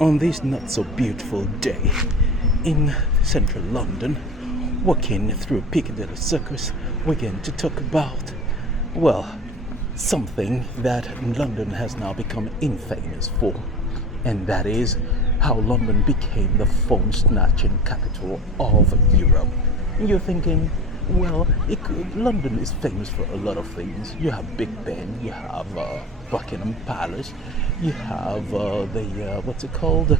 on this not so beautiful day in central London, walking through Piccadilly Circus, we're going to talk about, well, something that London has now become infamous for, and that is how London became the phone snatching capital of Europe. And you're thinking, well, London is famous for a lot of things. You have Big Ben, you have Buckingham Palace, you have what's it called?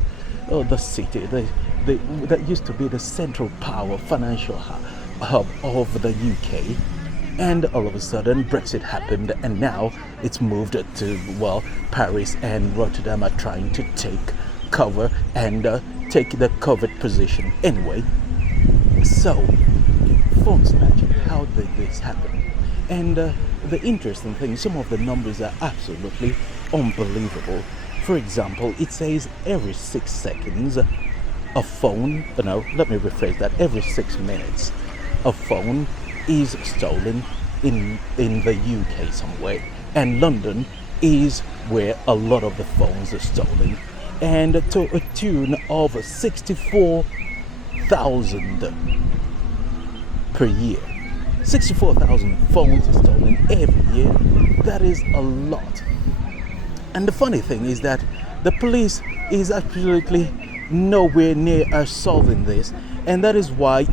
The city, that used to be the central power financial hub of the UK. And all of a sudden, Brexit happened, and now it's moved to, well, Paris and Rotterdam are trying to take cover and take the covered position. Anyway, so phone snatching, how did this happen? And the interesting thing, some of the numbers are absolutely unbelievable. For example, it says every 6 seconds a phone, no, let me rephrase that, every 6 minutes a phone is stolen in the UK somewhere, and London is where a lot of the phones are stolen, and to a tune of 64,000 per year. 64,000 phones are stolen every year. That is a lot. And the funny thing is that the police is absolutely nowhere near solving this, and that is why,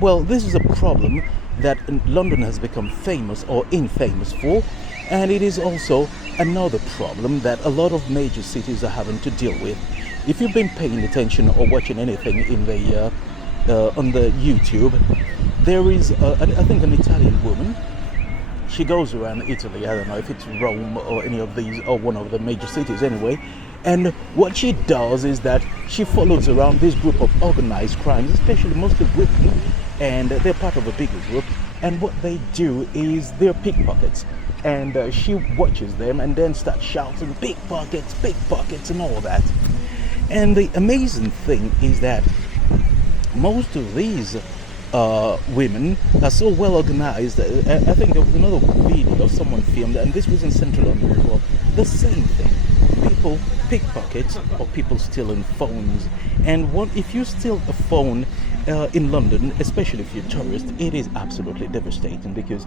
well, this is a problem that London has become famous or infamous for, and it is also another problem that a lot of major cities are having to deal with. If you've been paying attention or watching anything in the on the YouTube, there is I think an Italian woman. She goes around Italy, I don't know if it's Rome or any of these, or one of the major cities anyway, and what she does is that she follows around this group of organized crimes, especially mostly women, and they're part of a bigger group, and what they do is they're pickpockets, and she watches them and then starts shouting pickpockets and all that. And the amazing thing is that most of these women are so well organized. I think there was another video someone filmed, and this was in central London as well. The same thing. People pickpockets or people stealing phones. And if you steal a phone in London, especially if you're a tourist, it is absolutely devastating, because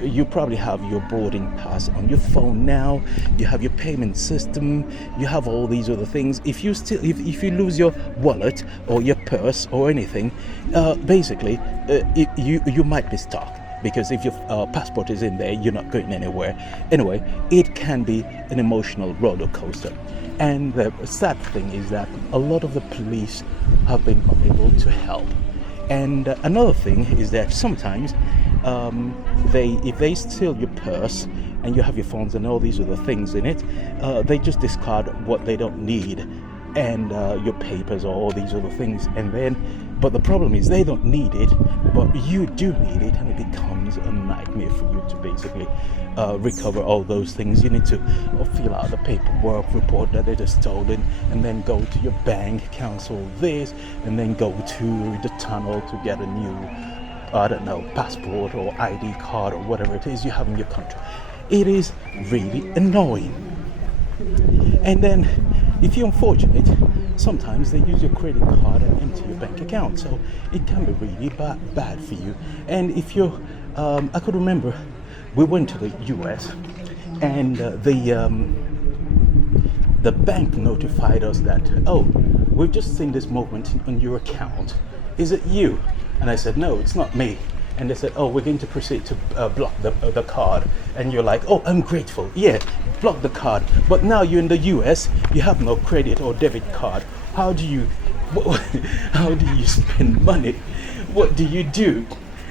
you probably have your boarding pass on your phone now, you have your payment system, you have all these other things. If you lose your wallet or your purse or anything, basically you might be stuck, because if your passport is in there, you're not going anywhere. Anyway, it can be an emotional roller coaster. And the sad thing is that a lot of the police have been unable to help. And another thing is that sometimes if they steal your purse and you have your phones and all these other things in it, they just discard what they don't need, and your papers or all these other things. But the problem is they don't need it, but you do need it, and it becomes a nightmare for you to basically recover all those things. You need to fill out the paperwork, report that it is stolen, and then go to your bank, cancel this, and then go to the tunnel to get a new, I don't know, passport or ID card or whatever it is you have in your country. It is really annoying. And then, if you're unfortunate, sometimes they use your credit card and empty your bank account, so it can be really bad for you. And if you're, I could remember, we went to the US, and the bank notified us that, oh, we've just seen this movement on your account. Is it you? And I said, no, it's not me. And they said, oh, we're going to proceed to block the card. And you're like, oh, I'm grateful. Yeah, block the card. But now you're in the US, you have no credit or debit card. How do you spend money? What do you do?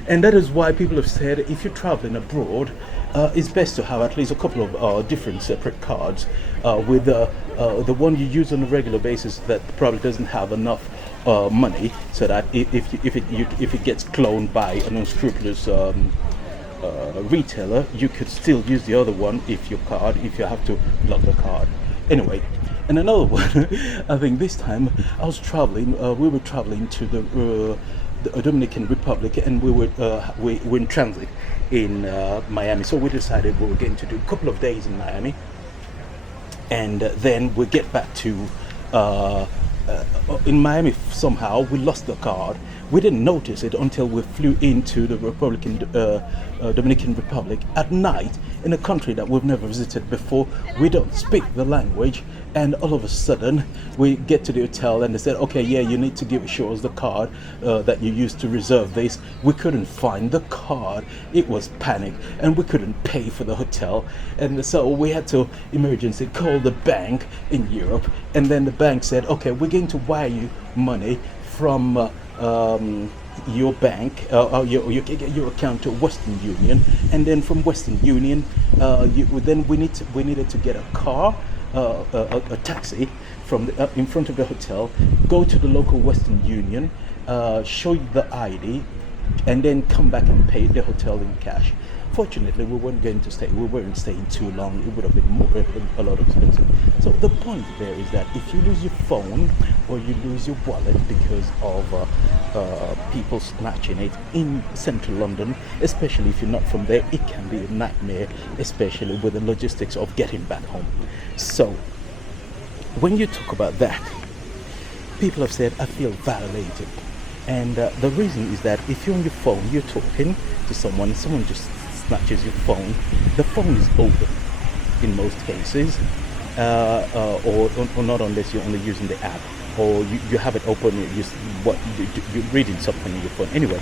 And that is why people have said, if you're traveling abroad, it's best to have at least a couple of different separate cards, with the one you use on a regular basis that probably doesn't have enough money, so that if it gets cloned by an unscrupulous retailer, you could still use the other one if you have to block the card. Anyway, and another one, I think this time I was traveling. We were traveling to the Dominican Republic, and we were in transit in Miami. So we decided we were going to do a couple of days in Miami. and then we get back to in Miami. Somehow we lost the card. We didn't notice it until we flew into the Dominican Republic at night in a country that we've never visited before. We don't speak the language, and all of a sudden we get to the hotel and they said, okay, yeah, you need to show us the card that you used to reserve this. We couldn't find the card. It was panic, and we couldn't pay for the hotel, and so we had to emergency call the bank in Europe, and then the bank said, okay, we're going to wire you money from your bank, your account to Western Union, and then from Western Union, we needed to get a car, a taxi from in front of the hotel, go to the local Western Union, show you the ID, and then come back and pay the hotel in cash. Fortunately, we weren't staying too long. It would have been a lot expensive. So the point there is that if you lose your phone or you lose your wallet because of people snatching it in central London, especially if you're not from there, it can be a nightmare, especially with the logistics of getting back home. So when you talk about that, people have said, I feel violated. And the reason is that if you're on your phone, you're talking to someone just snatches your phone, the phone is open in most cases, or not unless you're only using the app, or you have it open, you're reading something on your phone. Anyway,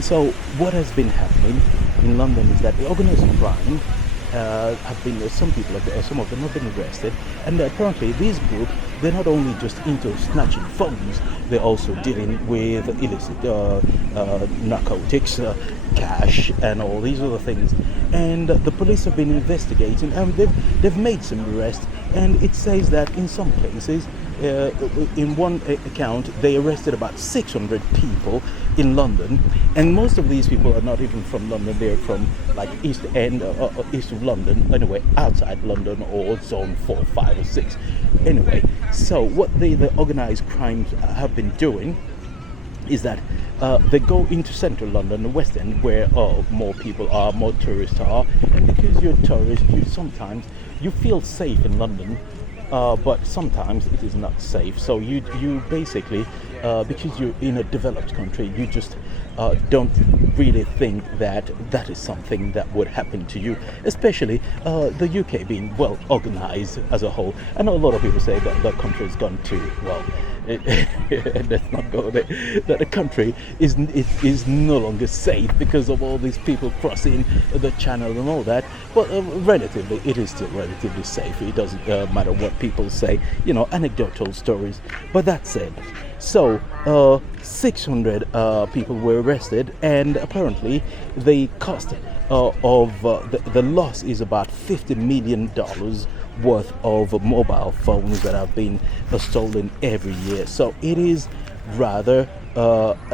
so what has been happening in London is that the organized crime some of them have been arrested, and apparently this group, they're not only just into snatching phones, they're also dealing with illicit narcotics, cash, and all these other things. And the police have been investigating, and they've made some arrests. And it says that in some cases, in one account, they arrested about 600 people in London, and most of these people are not even from London. They're from like East End or east of London, anyway, outside London, or zone 4, 5 or 6. Anyway, so what the organized crimes have been doing is that they go into central London, the West End, where more people are, more tourists are, and because you're a tourist, sometimes you feel safe in London, but sometimes it is not safe. So you basically, because you're in a developed country, you just don't really think that is something that would happen to you, especially the UK being well organized as a whole. I know a lot of people say that the country has gone too well. Let's not go there. That the country is no longer safe because of all these people crossing the channel and all that. But relatively, it is still relatively safe. It doesn't matter what people say, anecdotal stories. But that said, so 600 people were arrested, and apparently the cost of the loss is about $50 million worth of mobile phones that have been stolen every year. So it is rather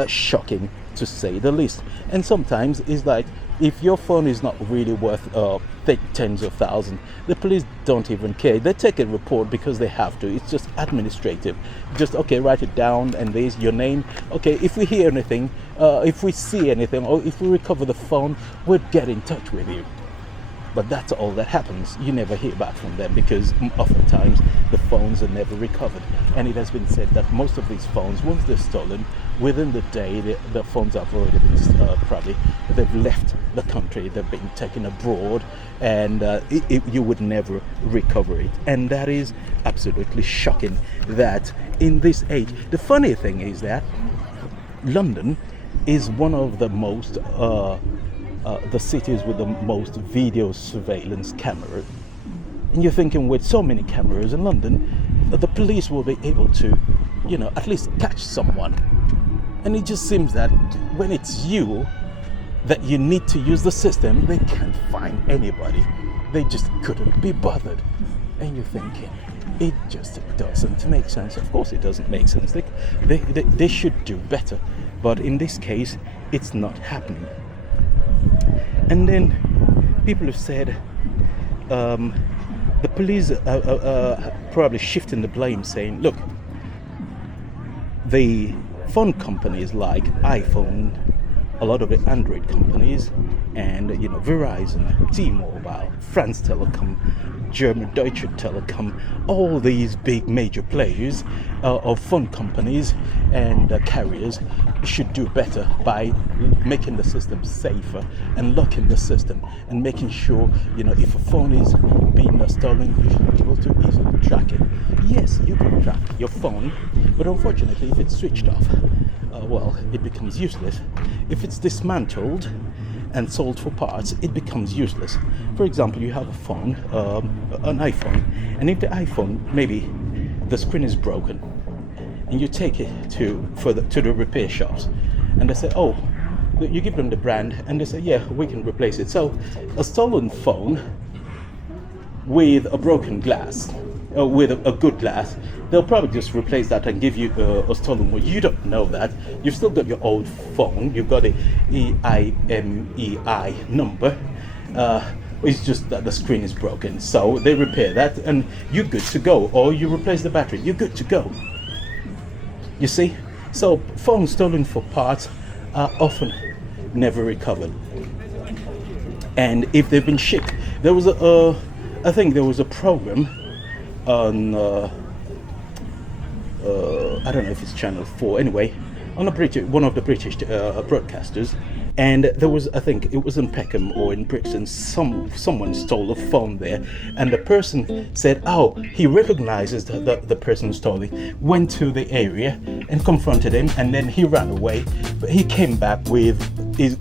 shocking, to say the least. And sometimes it's like, if your phone is not really worth tens of thousands, the police don't even care. They take a report because they have to. It's just administrative. Just, okay, write it down, and there's your name. Okay, if we hear anything, if we see anything, or if we recover the phone, we'll get in touch with you. But that's all that happens. You never hear back from them because oftentimes the phones are never recovered. And it has been said that most of these phones, once they're stolen, within the day, the phones have already been they've left the country, they've been taken abroad, and you would never recover it. And that is absolutely shocking that in this age. The funny thing is that London is one of the most the cities with the most video surveillance cameras. And you're thinking, with so many cameras in London, the police will be able to, at least catch someone. And it just seems that when it's you that you need to use the system, they can't find anybody. They just couldn't be bothered. And you're thinking, it just doesn't make sense. Of course it doesn't make sense. They should do better. But in this case, it's not happening. And then people have said the police are probably shifting the blame, saying, look, the phone companies like iPhone a lot of the Android companies, and Verizon, T-Mobile, France Telecom, German Deutsche Telekom, all these big major players of phone companies and carriers should do better by making the system safer and locking the system and making sure if a phone is being stolen, you should be able to easily track it. Yes, you can track your phone, but unfortunately if it's switched off, it becomes useless. If it's dismantled and sold for parts, it becomes useless. For example, you have a phone, an iPhone, and if the iPhone, maybe the screen is broken, and you take it to the repair shops, and they say, oh, you give them the brand, and they say, yeah, we can replace it. So a stolen phone with a broken glass, with a good glass, they'll probably just replace that and give you a stolen one. You don't know that. You've still got your old phone. You've got the EIMEI number. It's just that the screen is broken. So they repair that and you're good to go. Or you replace the battery. You're good to go. You see? So phones stolen for parts are often never recovered. And if they've been shipped, there was I think there was a program on I don't know if it's Channel 4, anyway, on one of the British broadcasters, and there was, I think it was in Peckham or in Brixton, someone stole a phone there, and the person said, oh, he recognizes the person who stole it, went to the area and confronted him, and then he ran away. But he came back with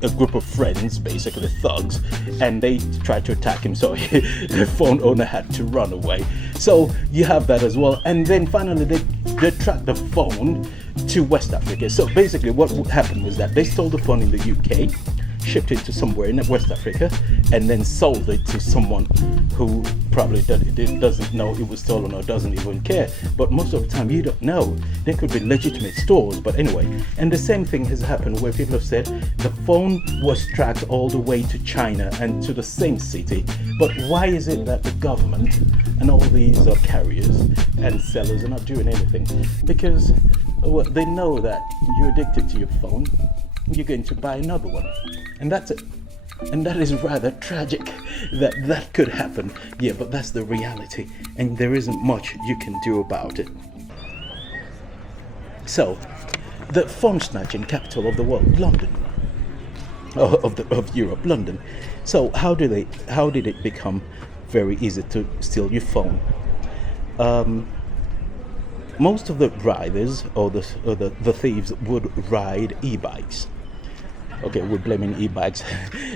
a group of friends, basically thugs, and they tried to attack him, so the phone owner had to run away. So you have that as well. And then finally they tracked the phone to West Africa. So basically what happened was that they stole the phone in the UK, shipped it to somewhere in West Africa, and then sold it to someone who probably doesn't know it was stolen or doesn't even care. But most of the time you don't know. There could be legitimate stores, but anyway. And the same thing has happened where people have said the phone was tracked all the way to China and to the same city. But why is it that the government and all these carriers and sellers are not doing anything? Because they know that you're addicted to your phone, you're going to buy another one, and that's it. And that is rather tragic that could happen. Yeah, but that's the reality, and there isn't much you can do about it. So, the phone snatching capital of the world, London, of Europe, London. So how did it become very easy to steal your phone? Most of the riders or the thieves would ride e-bikes. Okay, we're blaming e-bikes.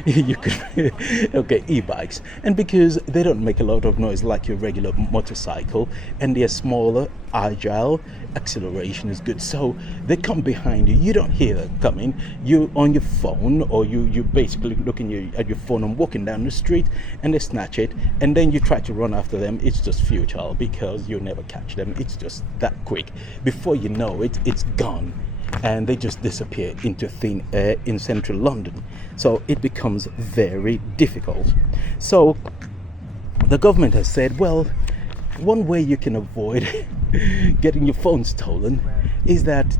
Okay, e-bikes. And because they don't make a lot of noise like your regular motorcycle, and they're smaller, agile, acceleration is good, so they come behind you. You don't hear them coming. You're on your phone, or you basically looking at your phone and walking down the street, and they snatch it, and then you try to run after them. It's just futile because you'll never catch them. It's just that quick. Before you know it, it's gone. And they just disappear into thin air in central London. So it becomes very difficult. So the government has said, well, one way you can avoid getting your phone stolen is that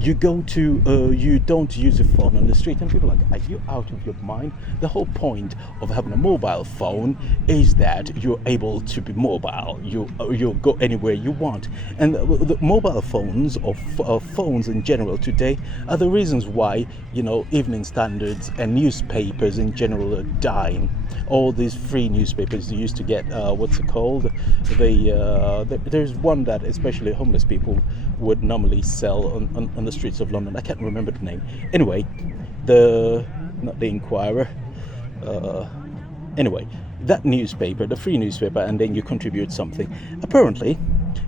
you don't use your phone on the street. And people are like, are you out of your mind? The whole point of having a mobile phone is that you're able to be mobile. You'll go anywhere you want. And the mobile phones or phones in general today are the reasons why, Evening Standards and newspapers in general are dying. All these free newspapers you used to get, what's it called? There's one that especially homeless people would normally sell on the streets of London. I can't remember the name. Anyway, not the Inquirer. Anyway, that newspaper, the free newspaper, and then you contribute something. Apparently,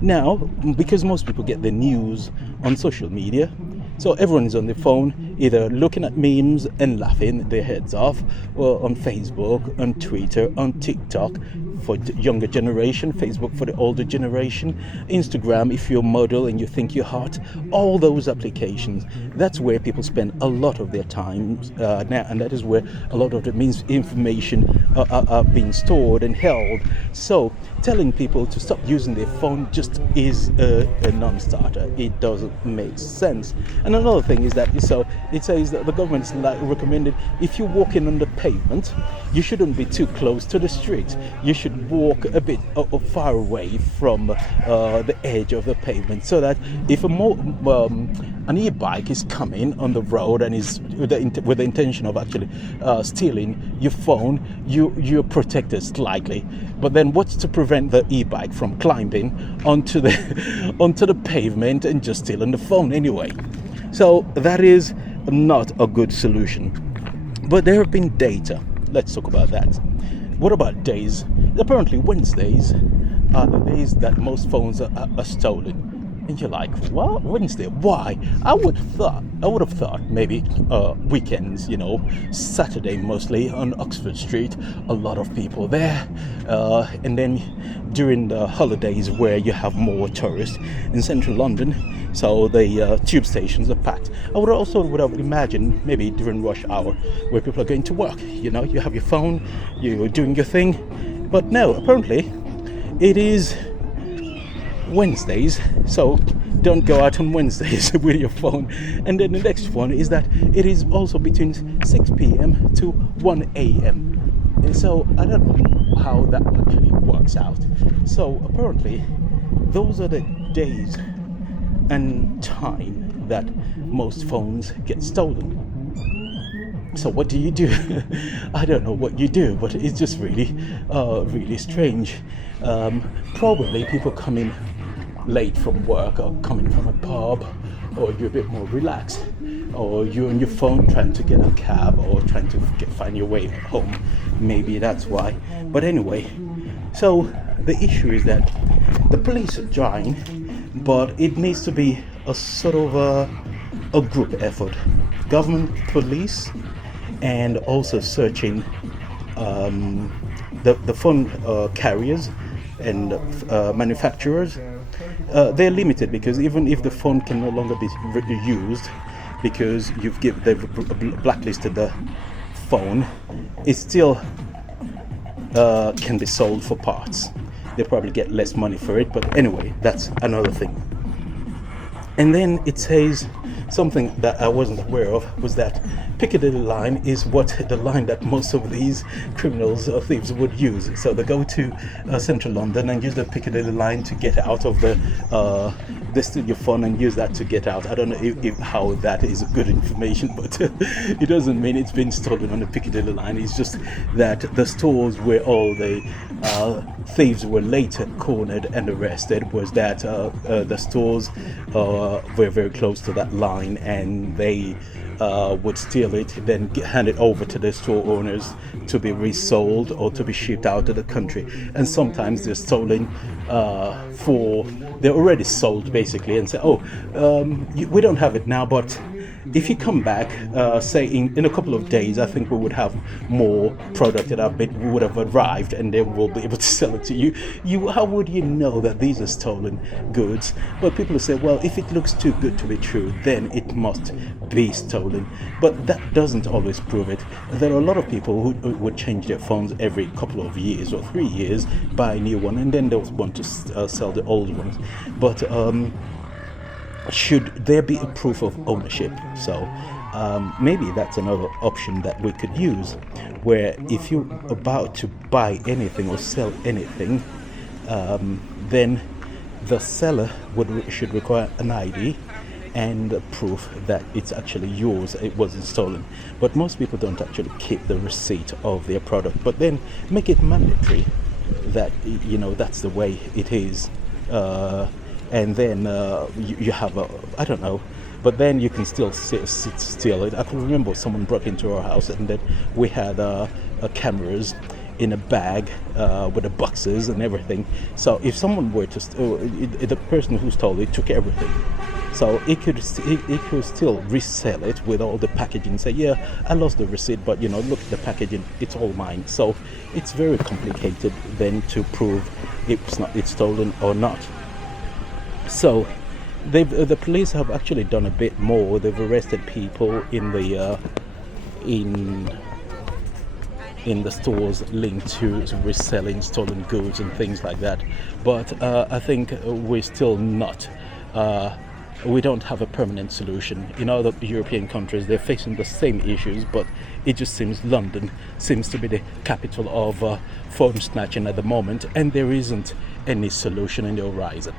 now, because most people get their news on social media, so everyone is on their phone, either looking at memes and laughing their heads off, or on Facebook, on Twitter, on TikTok for the younger generation, Facebook for the older generation, Instagram if you're a model and you think you're hot, all those applications. That's where people spend a lot of their time now, and that is where a lot of the information are being stored and held. So telling people to stop using their phone just is a non-starter. It doesn't make sense. And another thing is that so it says that the government is like recommended if you're walking on the pavement, you shouldn't be too close to the street. You should walk a bit far away from the edge of the pavement, so that if an e-bike is coming on the road and is with the intention of actually stealing your phone, you're protected slightly. But then what's to prevent the e-bike from climbing onto the pavement and just stealing the phone anyway? So that is not a good solution. But there have been data. Let's talk about that. What about days? Apparently Wednesdays are the days that most phones are stolen. And you're like, what? Wednesday? Why? I would have thought maybe weekends, Saturday mostly on Oxford Street, a lot of people there, and then during the holidays where you have more tourists in central London, so the tube stations are packed. I would have imagined maybe during rush hour where people are going to work. You have your phone, you're doing your thing, but no, apparently it is Wednesdays, so don't go out on Wednesdays with your phone. And then the next one is that it is also between 6 p.m. to 1 a.m. And so I don't know how that actually works out. So apparently those are the days and time that most phones get stolen. So what do you do? I don't know what you do, but it's just really strange. Probably people coming late from work or coming from a pub, or you're a bit more relaxed, or you're on your phone trying to get a cab or trying to find your way home. Maybe that's why. But anyway, so the issue is that the police are trying, but it needs to be a sort of a group effort. Government, police, and also searching the phone carriers and manufacturers. They're limited because even if the phone can no longer be used because they've blacklisted the phone, it still can be sold for parts. They probably get less money for it, but anyway, that's another thing. And then it says something that I wasn't aware of was that Piccadilly line is the line that most of these criminals or thieves would use. So they go to central London and use the Piccadilly line to get out of they steal your phone and use that to get out. I don't know how that is good information, but it doesn't mean it's been stolen on the Piccadilly line. It's just that the stores where all the thieves were later cornered and arrested was that the stores were very close to that line, and they would steal it, then hand it over to the store owners to be resold or to be shipped out of the country. And sometimes they're stolen they're already sold basically, and say, we don't have it now, but if you come back, say in a couple of days, I think we would have more product that would have arrived, and then we'll be able to sell it to you. How would you know that these are stolen goods? But people say, well, if it looks too good to be true, then it must be stolen. But that doesn't always prove it. There are a lot of people who would change their phones every couple of years or 3 years, buy a new one, and then they'll want to sell the old ones. But should there be a proof of ownership? So maybe that's another option that we could use, where if you're about to buy anything or sell anything, then the seller should require an ID and proof that it's actually yours, it wasn't stolen. But most people don't actually keep the receipt of their product, but then make it mandatory that that's the way it is. And then you have I don't know, but then you can still steal it. I can remember someone broke into our house, and then we had cameras in a bag with the boxes and everything. So if someone were to the person who stole it took everything, so it could still resell it with all the packaging, say, yeah, I lost the receipt, but look at the packaging, it's all mine. So it's very complicated then to prove it's stolen or not. So the police have actually done a bit more. They've arrested people in in the stores linked to reselling stolen goods and things like that. But I think we're still not. We don't have a permanent solution. In other European countries, they're facing the same issues, but it just seems London seems to be the capital of phone snatching at the moment, and there isn't any solution in the horizon.